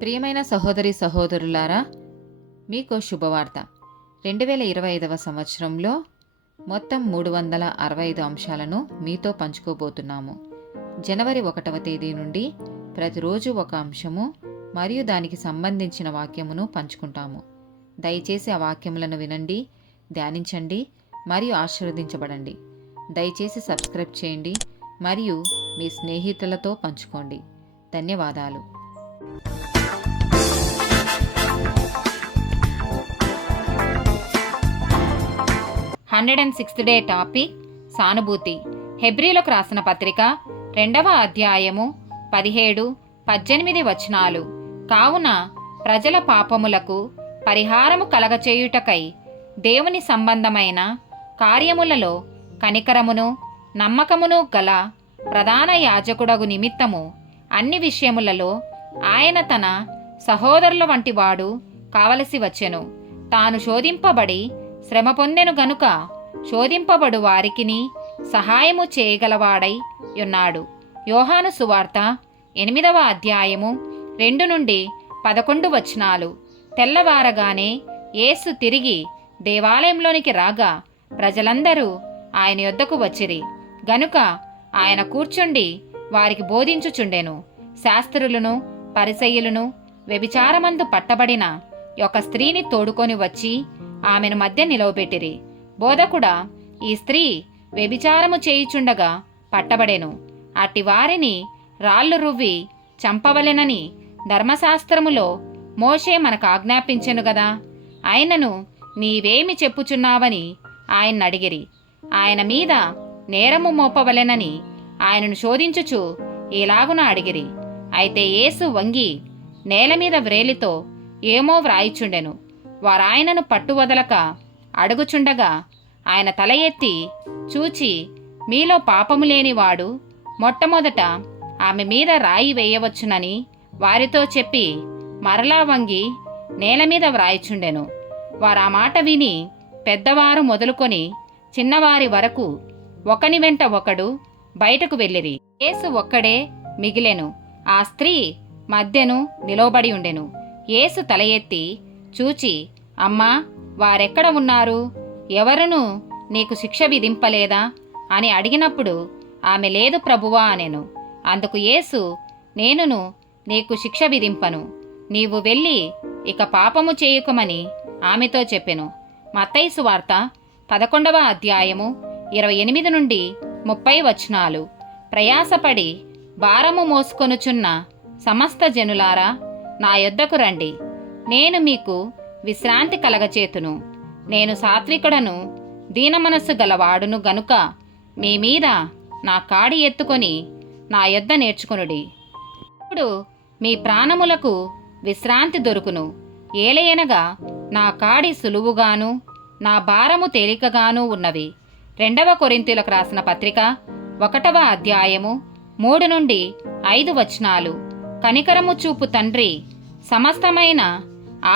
ప్రియమైన సహోదరి సహోదరులారా, మీకు శుభవార్త. 2025 సంవత్సరంలో మొత్తం 365 అంశాలను మీతో పంచుకోబోతున్నాము. జనవరి 1వ తేదీ నుండి ప్రతిరోజు ఒక అంశము మరియు దానికి సంబంధించిన వాక్యమును పంచుకుంటాము. దయచేసి ఆ వాక్యములను వినండి, ధ్యానించండి మరియు ఆశీర్వదించబడండి. దయచేసి సబ్స్క్రైబ్ చేయండి మరియు మీ స్నేహితులతో పంచుకోండి. ధన్యవాదాలు. 106th డే టాపిక్ సానుభూతి. హెబ్రీలకు రాసిన పత్రిక 2వ అధ్యాయము 17-18 వచనాలు. కావున ప్రజల పాపములకు పరిహారము కలగచేయుటకై దేవుని సంబంధమైన కార్యములలో కనికరమును నమ్మకమును గల ప్రధాన యాజకుడగు నిమిత్తము అన్ని విషయములలో ఆయన తన సహోదరుల వంటి వాడు కావలసి వచ్చెను. తాను శోధింపబడి శ్రమ పొందెను గనుక శోధింపబడు వారికిని సహాయము చేయగలవాడై ఉన్నాడు. యోహాను సువార్త 8వ అధ్యాయము 2-11 వచనాలు. తెల్లవారగానే యేసు తిరిగి దేవాలయంలోనికి రాగా ప్రజలందరూ ఆయన యొద్దకు వచ్చిరి. గనుక ఆయన కూర్చుండి వారికి బోధించుచుండెను. శాస్త్రులను పరిసయ్యులను వ్యభిచారమందు పట్టబడిన ఒక స్త్రీని తోడుకొని వచ్చి ఆమెను మధ్య నిలవబెట్టిరి. బోధకుడా, ఈ స్త్రీ వ్యభిచారము చేయుచుండగా పట్టబడెను. అట్టి వారిని రాళ్లు రువ్వి చంపవలెనని ధర్మశాస్త్రములో మోషే మనకు ఆజ్ఞాపించెను గదా. ఆయనను నీవేమి చెప్పుచున్నావని ఆయన్ని అడిగిరి. ఆయన మీద నేరము మోపవలెనని ఆయనను శోధించుచు ఎలాగున అడిగిరి. అయితే యేసు వంగి నేల మీద వ్రేలితో ఏమో వ్రాయిచుండెను. వారాయనను పట్టువదలక అడుగుచుండగా ఆయన తల ఎత్తి చూచి, మీలో పాపము లేనివాడు మొట్టమొదట ఆమె మీద రాయి వేయవచ్చునని వారితో చెప్పి మరలా వంగి నేల మీద వ్రాయిచుండెను. వారా మాట విని పెద్దవారు మొదలుకొని చిన్నవారి వరకు ఒకని వెంట ఒకడు బయటకు వెళ్ళిరి. యేసు ఒక్కడే మిగిలెను. ఆ స్త్రీ మధ్యను నిలవబడి ఉండెను. యేసు తల ఎత్తి చూచి, అమ్మా, వారెక్కడ ఉన్నారు? ఎవరునూ నీకు శిక్ష విధింపలేదా అని అడిగినప్పుడు ఆమె లేదు ప్రభువా అనెను. అందుకు యేసు, నేనును నీకు శిక్ష విధింపను. నీవు వెళ్ళి ఇక పాపము చేయుకమని ఆమెతో చెప్పెను. మత్తయి సువార్త 11వ అధ్యాయము 28-30 వచనాలు. ప్రయాసపడి భారము మోసుకొనుచున్న సమస్త జనులారా, నా యొద్దకు రండి, నేను మీకు విశ్రాంతి కలగచేతును. నేను సాత్వికుడను, దీనమనస్సు గలవాడును గనుక మీ మీద నా కాడి ఎత్తుకొని నా యొద్ద నేర్చుకొనుడి. ఇప్పుడు మీ ప్రాణములకు విశ్రాంతి దొరుకును. ఏలయనగా నా కాడి సులువుగాను నా భారము తేలికగాను ఉన్నవి. 2వ కొరింథీయులకు రాసిన పత్రిక 1వ అధ్యాయము 3-5 వచనాలు. కనికరము చూపు తండ్రి, సమస్తమైన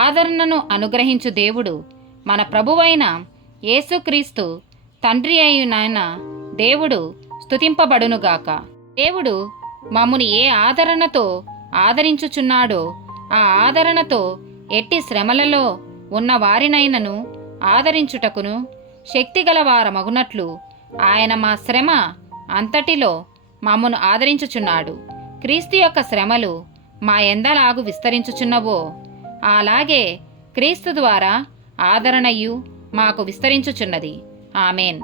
ఆదరణను అనుగ్రహించు దేవుడు, మన ప్రభువైన యేసుక్రీస్తు తండ్రి అయిన దేవుడు స్తుతింపబడునుగాక. దేవుడు మమ్ముని ఏ ఆదరణతో ఆదరించుచున్నాడో ఆ ఆదరణతో ఎట్టి శ్రమలలో ఉన్న వారినైనను ఆదరించుటకును శక్తిగలవారమగునట్లు ఆయన మా శ్రమ అంతటిలో మమ్మను ఆదరించుచున్నాడు. క్రీస్తు యొక్క శ్రమలు మా ఎందలాగు విస్తరించుచున్నవో అలాగే క్రీస్తు ద్వారా ఆదరణయు మాకు విస్తరించుచున్నది. ఆమెన్.